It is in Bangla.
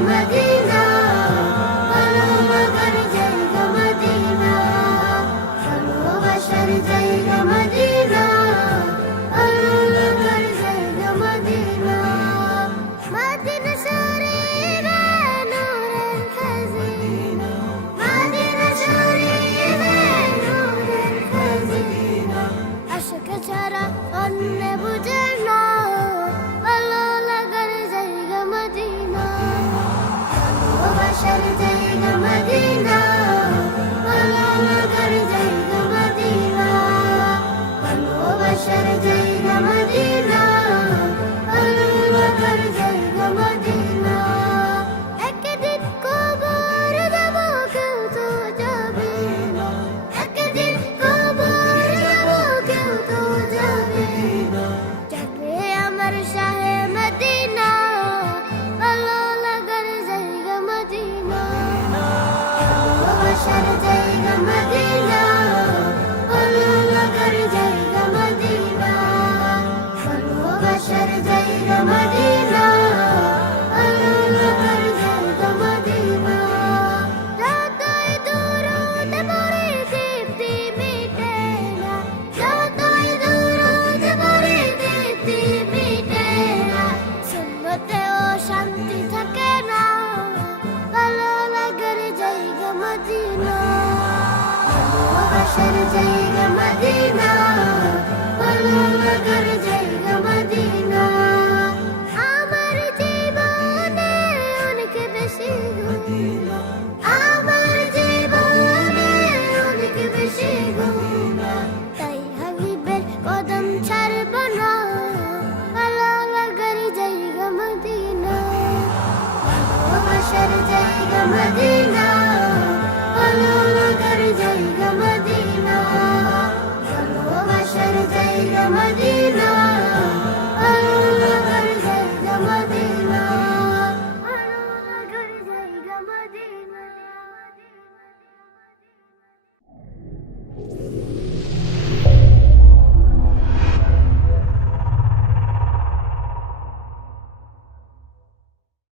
i'm Madrid. ready